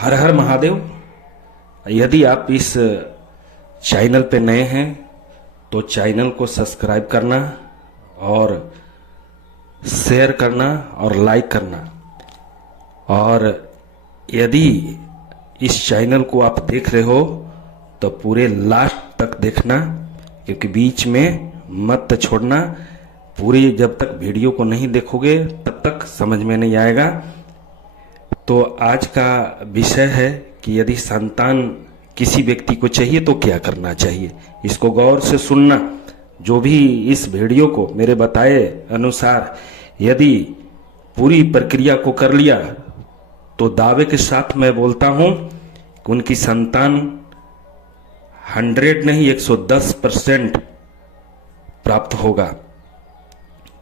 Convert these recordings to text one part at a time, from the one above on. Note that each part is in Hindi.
हर हर महादेव। यदि आप इस चैनल पे नए हैं तो चैनल को सब्सक्राइब करना और शेयर करना और लाइक करना। और यदि इस चैनल को आप देख रहे हो तो पूरे लास्ट तक देखना, क्योंकि बीच में मत छोड़ना। पूरी जब तक वीडियो को नहीं देखोगे तब तक समझ में नहीं आएगा। तो आज का विषय है कि यदि संतान किसी व्यक्ति को चाहिए तो क्या करना चाहिए। इसको गौर से सुनना। जो भी इस वीडियो को मेरे बताए अनुसार यदि पूरी प्रक्रिया को कर लिया तो दावे के साथ मैं बोलता हूं कि उनकी संतान 100 नहीं 110% प्राप्त होगा।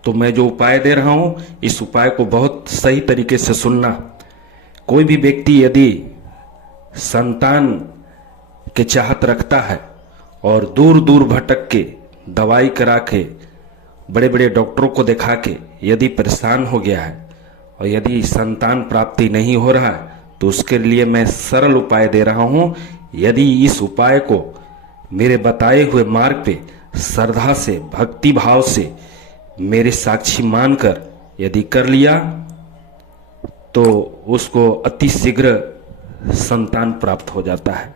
तो मैं जो उपाय दे रहा हूं इस उपाय को बहुत सही तरीके से सुनना। कोई भी व्यक्ति यदि संतान के चाहत रखता है और दूर दूर भटक के दवाई करा के बड़े बड़े डॉक्टरों को दिखा के यदि परेशान हो गया है और यदि संतान प्राप्ति नहीं हो रहा है तो उसके लिए मैं सरल उपाय दे रहा हूं। यदि इस उपाय को मेरे बताए हुए मार्ग पे श्रद्धा से भक्ति भाव से मेरे साक्षी मानकर यदि कर लिया तो उसको अति शीघ्र संतान प्राप्त हो जाता है।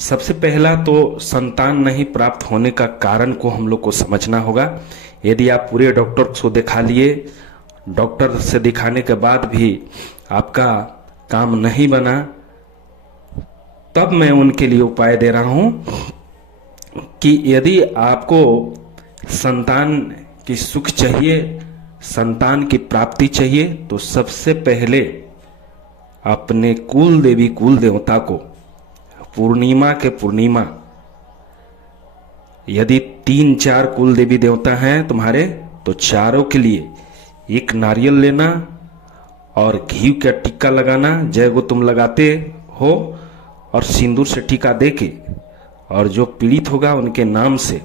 सबसे पहला तो संतान नहीं प्राप्त होने का कारण को हम लोग को समझना होगा। यदि आप पूरे डॉक्टर को दिखा लिए, डॉक्टर से दिखाने के बाद भी आपका काम नहीं बना, तब मैं उनके लिए उपाय दे रहा हूं कि यदि आपको संतान की सुख चाहिए, संतान की प्राप्ति चाहिए, तो सबसे पहले अपने कुल देवी कुल देवता को पूर्णिमा के पूर्णिमा, यदि 3-4 कुल देवी देवता हैं तुम्हारे तो चारों के लिए एक नारियल लेना और घी का टीका लगाना, जय गो तुम लगाते हो, और सिंदूर से टीका देके और जो पीड़ित होगा उनके नाम से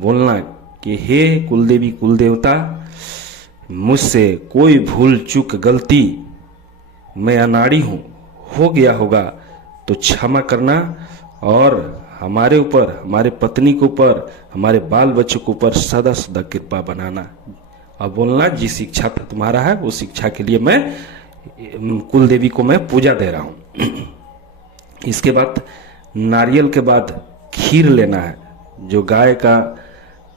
बोलना कि हे कुलदेवी कुल देवता, मुझसे कोई भूल चूक गलती मैं अनाड़ी हूं, हो गया होगा तो क्षमा करना और हमारे ऊपर, हमारे पत्नी के ऊपर, हमारे बाल बच्चों के ऊपर सदा सदा कृपा बनाना। और बोलना जिस इच्छा पर तुम्हारा है उस इच्छा के लिए मैं कुल देवी को मैं पूजा दे रहा हूं। इसके बाद नारियल के बाद खीर लेना है, जो गाय का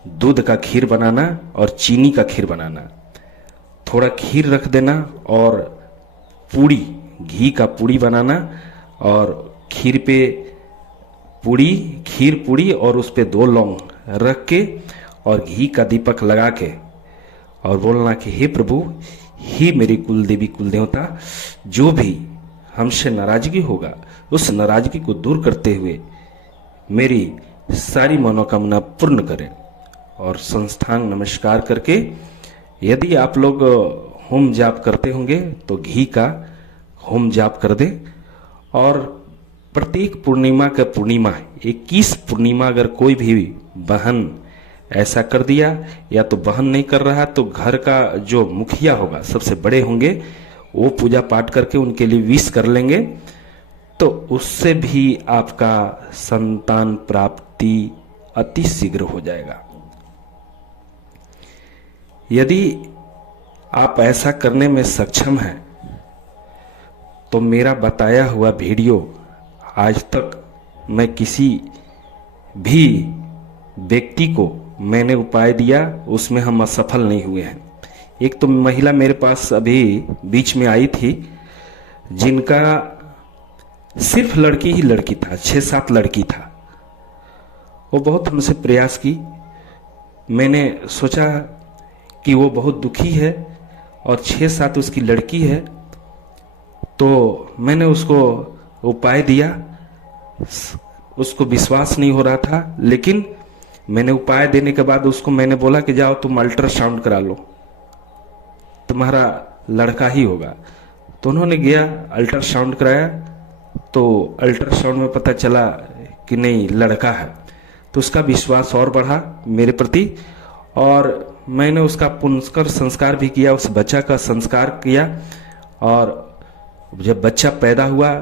दूध का खीर बनाना और चीनी का खीर बनाना। थोड़ा खीर रख देना और पूड़ी, घी का पूड़ी बनाना और खीर पे पूड़ी, खीर पूड़ी और उस पे 2 लौंग रख के और घी का दीपक लगा के और बोलना कि हे प्रभु, हे मेरी कुल देवी कुल देवता, जो भी हमसे नाराजगी होगा उस नाराजगी को दूर करते हुए मेरी सारी मनोकामना पूर्ण करें। और संस्थान नमस्कार करके यदि आप लोग होम जाप करते होंगे तो घी का होम जाप कर दे। और प्रत्येक पूर्णिमा का पूर्णिमा 21 पूर्णिमा अगर कोई भी बहन ऐसा कर दिया, या तो बहन नहीं कर रहा तो घर का जो मुखिया होगा, सबसे बड़े होंगे, वो पूजा पाठ करके उनके लिए विश कर लेंगे, तो उससे भी आपका संतान प्राप्ति अति शीघ्र हो जाएगा। यदि आप ऐसा करने में सक्षम हैं तो मेरा बताया हुआ वीडियो आज तक मैं किसी भी व्यक्ति को मैंने उपाय दिया उसमें हम असफल नहीं हुए हैं। एक तो महिला मेरे पास अभी बीच में आई थी जिनका सिर्फ लड़की ही लड़की था, 6-7 लड़की था। वो बहुत हमसे प्रयास की। मैंने सोचा कि वो बहुत दुखी है और 6-7 उसकी लड़की है, तो मैंने उसको उपाय दिया। उसको विश्वास नहीं हो रहा था, लेकिन मैंने उपाय देने के बाद उसको मैंने बोला कि जाओ तुम अल्ट्रासाउंड करा लो, तुम्हारा लड़का ही होगा। तो उन्होंने गया, अल्ट्रासाउंड कराया, तो अल्ट्रासाउंड में पता चला कि नहीं लड़का है। तो उसका विश्वास और बढ़ा मेरे प्रति और मैंने उसका पुनस्कर संस्कार भी किया, उस बच्चा का संस्कार किया। और जब बच्चा पैदा हुआ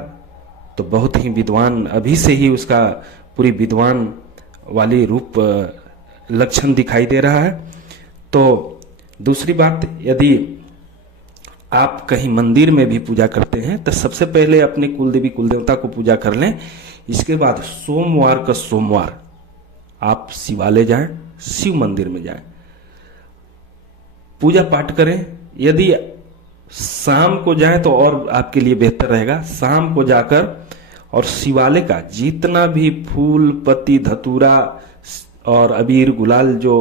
तो बहुत ही विद्वान, अभी से ही उसका पूरी विद्वान वाली रूप लक्षण दिखाई दे रहा है। तो दूसरी बात, यदि आप कहीं मंदिर में भी पूजा करते हैं तो सबसे पहले अपने कुल देवी कुल देवता को पूजा कर लें। इसके बाद सोमवार का सोमवार आप शिवालय जाएं, शिव मंदिर में जाएं, पूजा पाठ करें। यदि शाम को जाएं तो और आपके लिए बेहतर रहेगा। शाम को जाकर और शिवालय का जितना भी फूल पत्ती धतूरा और अबीर गुलाल जो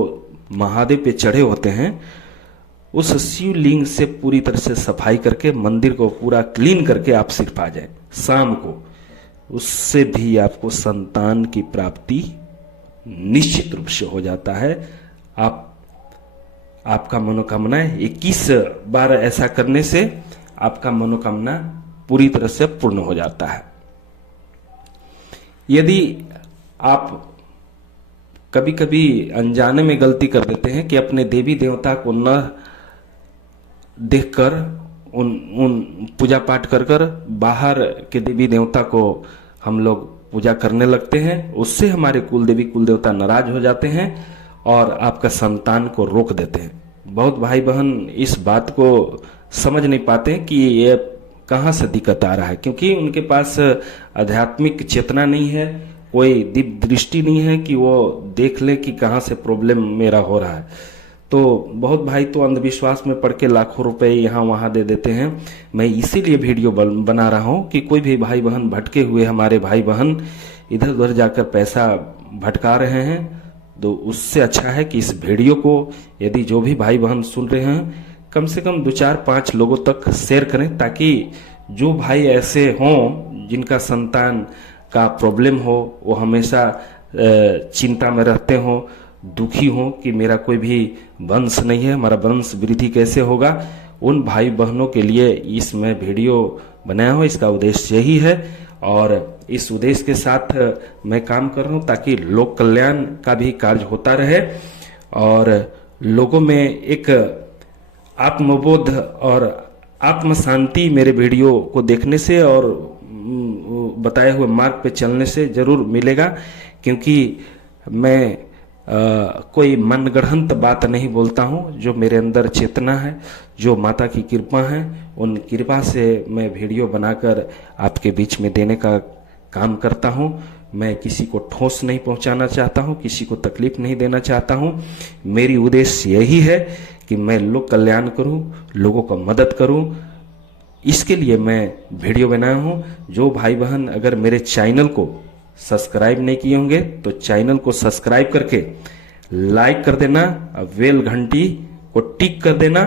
महादेव पे चढ़े होते हैं, उस शिवलिंग से पूरी तरह से सफाई करके मंदिर को पूरा क्लीन करके आप सिर्फ आ जाएं शाम को। उससे भी आपको संतान की प्राप्ति निश्चित रूप से हो जाता है। आपका मनोकामनाएं 21 बार ऐसा करने से आपका मनोकामना पूरी तरह से पूर्ण हो जाता है। यदि आप कभी कभी अनजाने में गलती कर देते हैं कि अपने देवी देवता को न देखकर उन पूजा पाठ कर कर बाहर के देवी देवता को हम लोग पूजा करने लगते हैं, उससे हमारे कुल देवी कुल देवता नाराज हो जाते हैं और आपका संतान को रोक देते हैं। बहुत भाई बहन इस बात को समझ नहीं पाते कि ये कहाँ से दिक्कत आ रहा है, क्योंकि उनके पास आध्यात्मिक चेतना नहीं है, कोई दिव्य दृष्टि नहीं है कि वो देख ले कि कहाँ से प्रॉब्लम मेरा हो रहा है। तो बहुत भाई तो अंधविश्वास में पड़ के लाखों रुपए यहाँ वहाँ दे देते हैं। मैं इसीलिए वीडियो बना रहा हूँ कि कोई भी भाई बहन भटके हुए हमारे भाई बहन इधर उधर जाकर पैसा भटका रहे हैं, तो उससे अच्छा है कि इस वीडियो को यदि जो भी भाई बहन सुन रहे हैं कम से कम 2-4-5 लोगों तक शेयर करें, ताकि जो भाई ऐसे हों जिनका संतान का प्रॉब्लम हो, वो हमेशा चिंता में रहते हों, दुखी हों कि मेरा कोई भी वंश नहीं है, हमारा वंश वृद्धि कैसे होगा, उन भाई बहनों के लिए इस मैं वीडियो बनाया हूँ। इसका उद्देश्य यही है और इस उद्देश्य के साथ मैं काम कर रहा हूँ ताकि लोक कल्याण का भी कार्य होता रहे और लोगों में एक आत्मबोध और आत्म शांति मेरे वीडियो को देखने से और बताए हुए मार्ग पे चलने से जरूर मिलेगा। क्योंकि मैं कोई मनगढ़ंत बात नहीं बोलता हूँ, जो मेरे अंदर चेतना है, जो माता की कृपा है, उन कृपा से मैं वीडियो बनाकर आपके बीच में देने का काम करता हूँ। मैं किसी को ठोस नहीं पहुँचाना चाहता हूँ, किसी को तकलीफ नहीं देना चाहता हूँ। मेरी उद्देश्य यही है कि मैं लोक कल्याण करूँ, लोगों को मदद करूँ, इसके लिए मैं वीडियो बनाया हूँ। जो भाई बहन अगर मेरे चैनल को सब्सक्राइब नहीं किए होंगे तो चैनल को सब्सक्राइब करके लाइक कर देना, बेल घंटी को टिक कर देना